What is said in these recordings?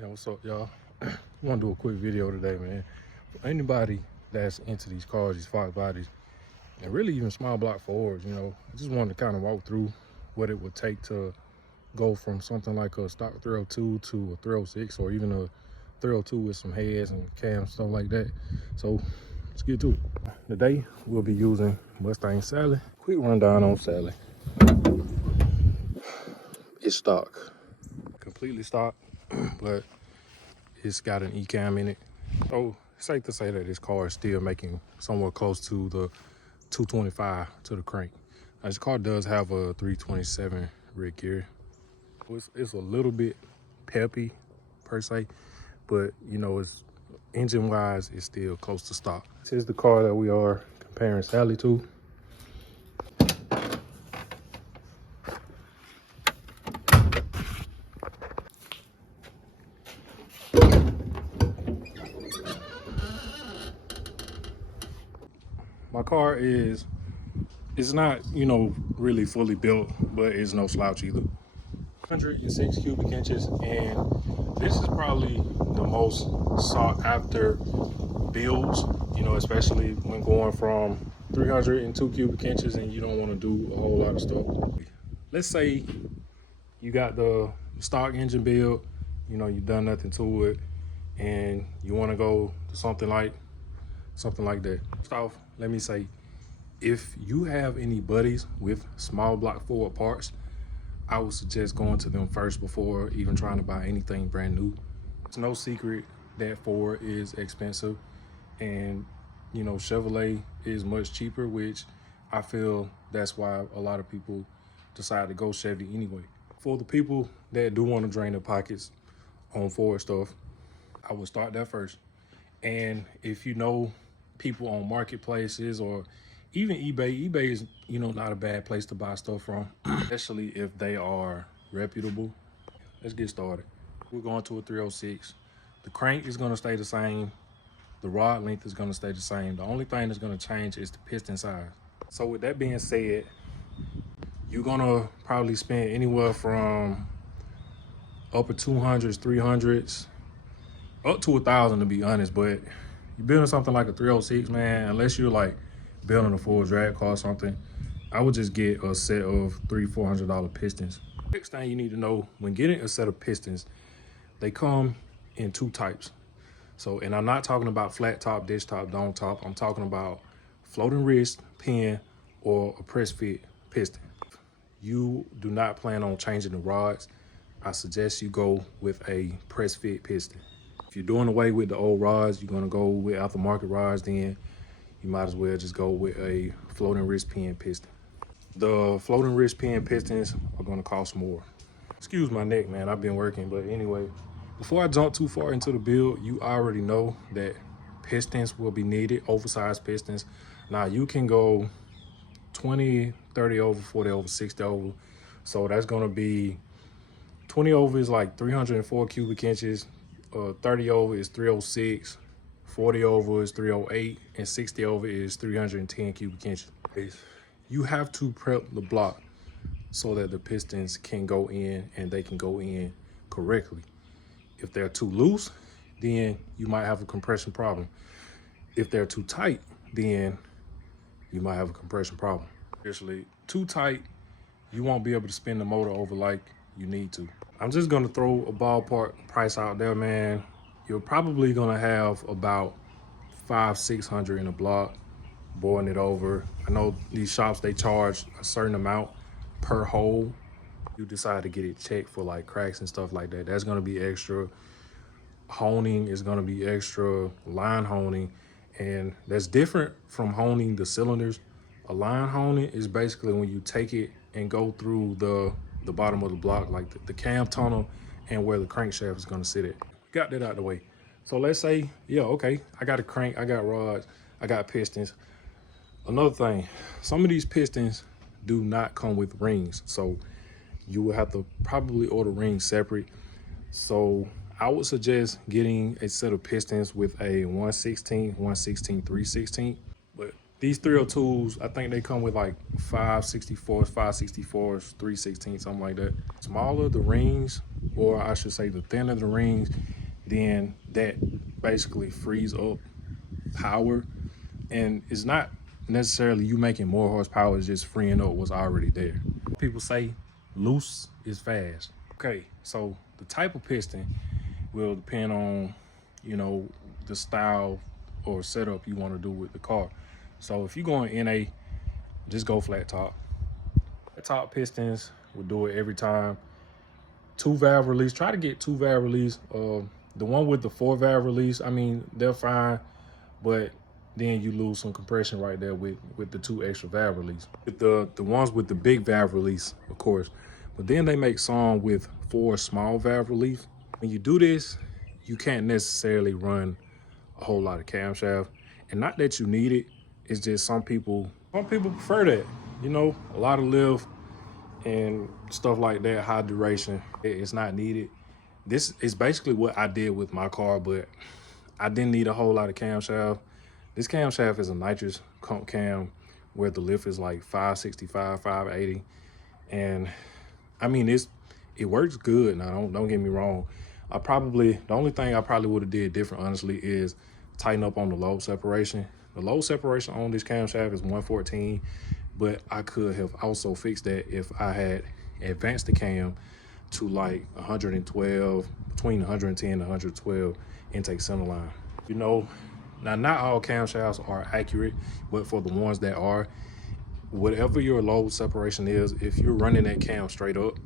Yo, what's up, y'all? I want to do a quick video today, man. For anybody that's into these cars, these Fox bodies, and really even small block Fords, you know, I just wanted to kind of walk through what it would take to go from something like a stock 302 to a 306, or even a 302 with some heads and cams, stuff like that. So let's get to it. Today we'll be using Mustang Sally. Quick rundown on Sally. It's stock, completely stock, but it's got an E-cam in it. So it's safe to say that this car is still making somewhere close to the 225 to the crank. Now, this car does have a 327 rear gear. It's a little bit peppy per se, but you know, it's engine wise, it's still close to stock. This is the car that we are comparing Sally to. My car it's not, you know, really fully built, but it's no slouch either. 106 cubic inches, and this is probably the most sought after builds, you know, especially when going from 302 cubic inches and you don't want to do a whole lot of stuff. Let's say you got the stock engine build, you know, you've done nothing to it, and you want to go to something like that. First off, let me say, if you have any buddies with small block Ford parts, I would suggest going to them first before even trying to buy anything brand new. It's no secret that Ford is expensive, and you know, Chevrolet is much cheaper, which I feel that's why a lot of people decide to go Chevy anyway. For the people that do want to drain their pockets on Ford stuff, I would start there first. And if you know people on marketplaces or even eBay is, you know, not a bad place to buy stuff from, especially if they are reputable. Let's get started. We're going to a 306. The crank is going to stay the same. The rod length is going to stay the same. The only thing that's going to change is the piston size. So with that being said, you're going to probably spend anywhere from upper 200s, 300s, up to 1,000 to be honest. But you're building something like a 306, man, unless you're like building a full drag car or something, I would just get a set of $300-400 pistons. Next thing you need to know, when getting a set of pistons, they come in two types. So, and I'm not talking about flat top, dish top, dome top. I'm talking about floating wrist, pin, or a press fit piston. You do not plan on changing the rods, I suggest you go with a press fit piston. If you're doing away with the old rods, you're gonna go with aftermarket rods, then you might as well just go with a floating wrist pin piston. The floating wrist pin pistons are gonna cost more. Excuse my neck, man, I've been working, but anyway. Before I jump too far into the build, you already know that pistons will be needed, oversized pistons. Now you can go 20, 30 over, 40 over, 60 over. So that's gonna be 20 over is like 304 cubic inches, 30 over is 306, 40 over is 308, and 60 over is 310 cubic inches. You have to prep the block so that the pistons can go in and they can go in correctly. If they're too loose, then you might have a compression problem. If they're too tight, then you might have a compression problem. Seriously, too tight, you won't be able to spin the motor over like you need to. I'm just gonna throw a ballpark price out there, man. You're probably gonna have about $500-600 in a block, boring it over. I know these shops, they charge a certain amount per hole. You decide to get it checked for like cracks and stuff like that, that's gonna be extra. Honing is gonna be extra, line honing, and that's different from honing the cylinders. A line honing is basically when you take it and go through the bottom of the block, like the cam tunnel and where the crankshaft is gonna sit at. Got that out of the way. So let's say, yeah, okay, I got a crank, I got rods, I got pistons. Another thing, some of these pistons do not come with rings, so you will have to probably order rings separate. So I would suggest getting a set of pistons with a 1/16, 1/16, 3/16. But these 302s, I think they come with like 5/64s, 5/64s, 3/16, something like that. Smaller the rings, or I should say the thinner the rings, then that basically frees up power. And it's not necessarily you making more horsepower, it's just freeing up what's already there. People say loose is fast. Okay, so the type of piston will depend on, you know, the style or setup you want to do with the car. So if you're going NA, just go flat top. Flat top pistons will do it every time. 2-valve release, try to get 2-valve release. The one with the 4-valve release, I mean, they're fine, but then you lose some compression right there with the 2 extra valve release. With the ones with the big valve release, of course, but then they make some with 4 small valve release. When you do this, you can't necessarily run a whole lot of camshaft, and not that you need it. It's just some people prefer that. You know, a lot of lift and stuff like that, high duration. It's not needed. This is basically what I did with my car, but I didn't need a whole lot of camshaft. This camshaft is a nitrous comp cam where the lift is like 565, 580. And I mean, it works good. Now, don't get me wrong. The only thing I probably would have did different, honestly, is tighten up on the load separation. The load separation on this camshaft is 114, but I could have also fixed that if I had advanced the cam to like 112, between 110 and 112 intake center line. You know, now not all camshafts are accurate, but for the ones that are, whatever your load separation is, if you're running that cam straight up,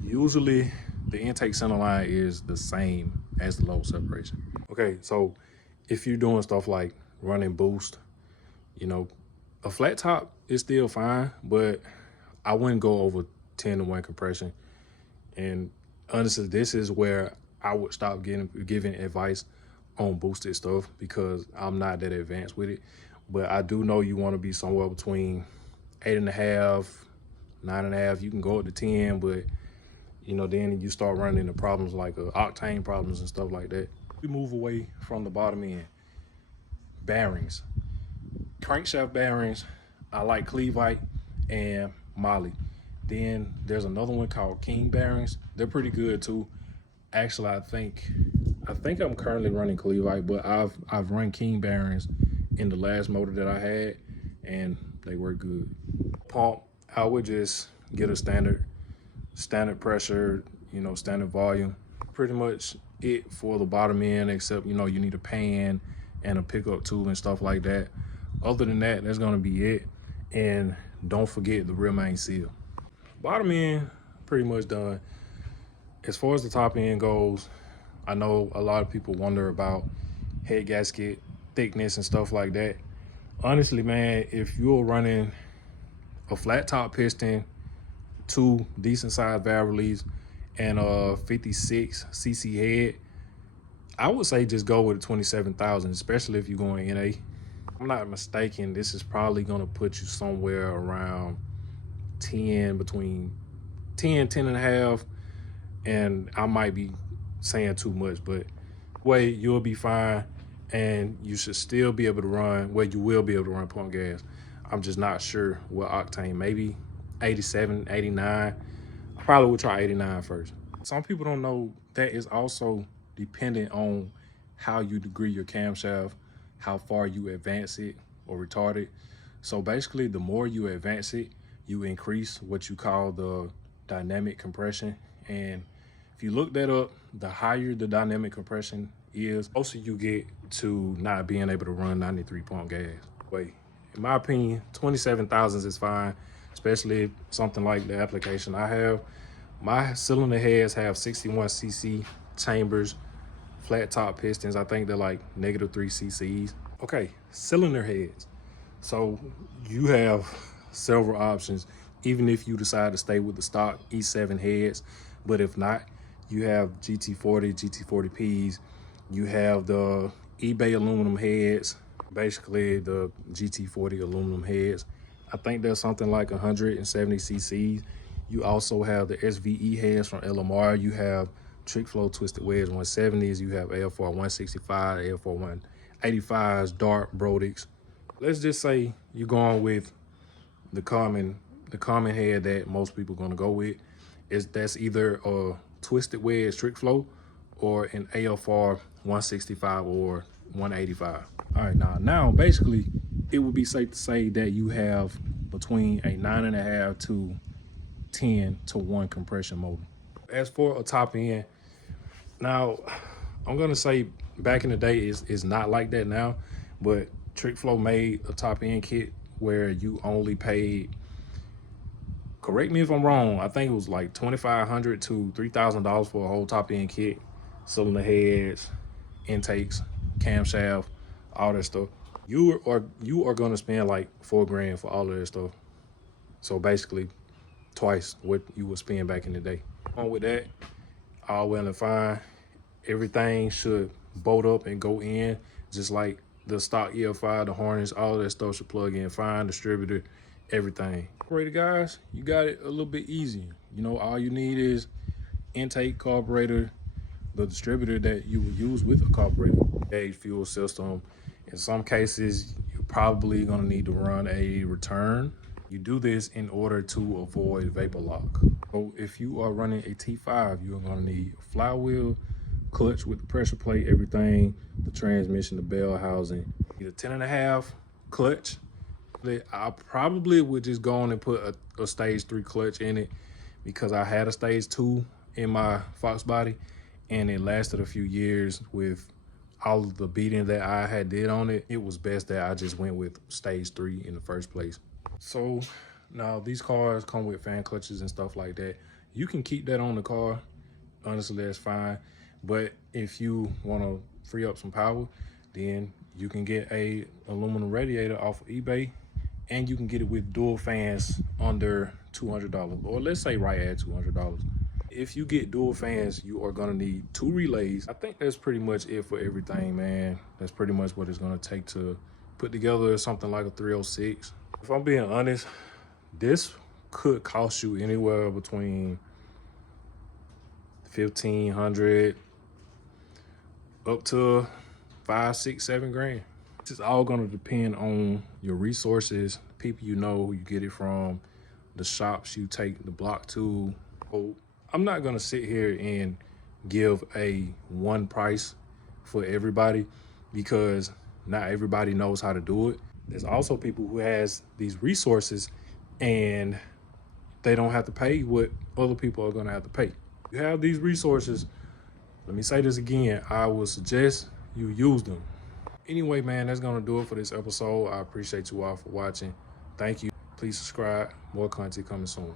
usually the intake center line is the same as the load separation. Okay, so if you're doing stuff like running boost, you know, a flat top is still fine, but I wouldn't go over 10-to-1 compression. And honestly, this is where I would stop giving advice on boosted stuff, because I'm not that advanced with it. But I do know you want to be somewhere between 8.5, 9.5. You can go up to 10, but you know, then you start running into problems like octane problems and stuff like that. We move away from the bottom end. Bearings. Crankshaft bearings, I like Cleveite and Molly. Then there's another one called King bearings. They're pretty good too. Actually, I think I'm currently running Cleveite, but I've run King bearings in the last motor that I had, and they work good. Pump, I would just get a standard pressure, you know, standard volume. Pretty much it for the bottom end, except, you know, you need a pan and a pickup tube and stuff like that. Other than that, that's gonna be it. And don't forget the rear main seal. Bottom end, pretty much done. As far as the top end goes, I know a lot of people wonder about head gasket thickness and stuff like that. Honestly, man, if you're running a flat top piston, 2 decent sized valve release, and a 56 cc head, I would say just go with a 27,000, especially if you're going NA. If I'm not mistaken, this is probably gonna put you somewhere around 10, between 10, 10.5, and I might be saying too much, but wait, you'll be fine, and you should still be able to run, well, you will be able to run pump gas. I'm just not sure what octane, maybe 87, 89. I probably would try 89 first. Some people don't know that is also dependent on how you degree your camshaft, how far you advance it or retard it. So basically, the more you advance it, you increase what you call the dynamic compression. And if you look that up, the higher the dynamic compression is, closer you get to not being able to run 93 pump gas. Wait, in my opinion, 27,000 is fine, especially something like the application I have. My cylinder heads have 61 cc chambers, flat top pistons. I think they're like -3 cc's. Okay, cylinder heads. So you have several options, even if you decide to stay with the stock E7 heads. But if not, you have GT40, GT40Ps. You have the eBay aluminum heads, basically the GT40 aluminum heads. I think there's something like 170 cc's. You also have the SVE heads from LMR. You have Trick Flow Twisted Wedge 170s. You have AFR 165, AFR 185s, Dart, Brodix. Let's just say you're going with the common head that most people are gonna go with. That's either a twisted wedge trick flow or an AFR 165 or 185. All right, now basically it would be safe to say that you have between a 9.5 to 10 to 1 compression motor. As for a top end, now I'm gonna say back in the day is not like that now, but Trick Flow made a top end kit where you only paid, correct me if I'm wrong, I think it was like $2,500 to $3,000 for a whole top end kit, cylinder heads, intakes, camshaft, all that stuff. You are gonna spend like $4 grand for all of that stuff. So basically twice what you would spend back in the day. On with that, all well and fine. Everything should bolt up and go in just like the stock EFI, the harness, all of that stuff should plug in fine, distributor, everything. Carburetor guys, you got it a little bit easier. You know, all you need is intake, carburetor, the distributor that you would use with a carburetor, gauge, fuel system. In some cases, you're probably gonna need to run a return. You do this in order to avoid vapor lock. So if you are running a T5, you're gonna need a flywheel, clutch with the pressure plate, everything, the transmission, the bell housing, need a 10.5 clutch. I probably would just go on and put a stage 3 clutch in it because I had a stage 2 in my Fox body and it lasted a few years with all of the beating that I had did on it. It was best that I just went with stage 3 in the first place. So now these cars come with fan clutches and stuff like that. You can keep that on the car. Honestly, that's fine. But if you want to free up some power, then you can get a aluminum radiator off of eBay, and you can get it with dual fans under $200, or let's say right at $200. If you get dual fans, you are gonna need 2 relays. I think that's pretty much it for everything, man. That's pretty much what it's gonna take to put together something like a 306. If I'm being honest, this could cost you anywhere between $1,500 up to 5, 6, 7 grand. It's all gonna depend on your resources, people you know, who you get it from, the shops you take the block to. So I'm not gonna sit here and give a one price for everybody because not everybody knows how to do it. There's also people who has these resources and they don't have to pay what other people are gonna have to pay. You have these resources, let me say this again, I would suggest you use them. Anyway, man, that's gonna do it for this episode. I appreciate you all for watching. Thank you. Please subscribe. More content coming soon.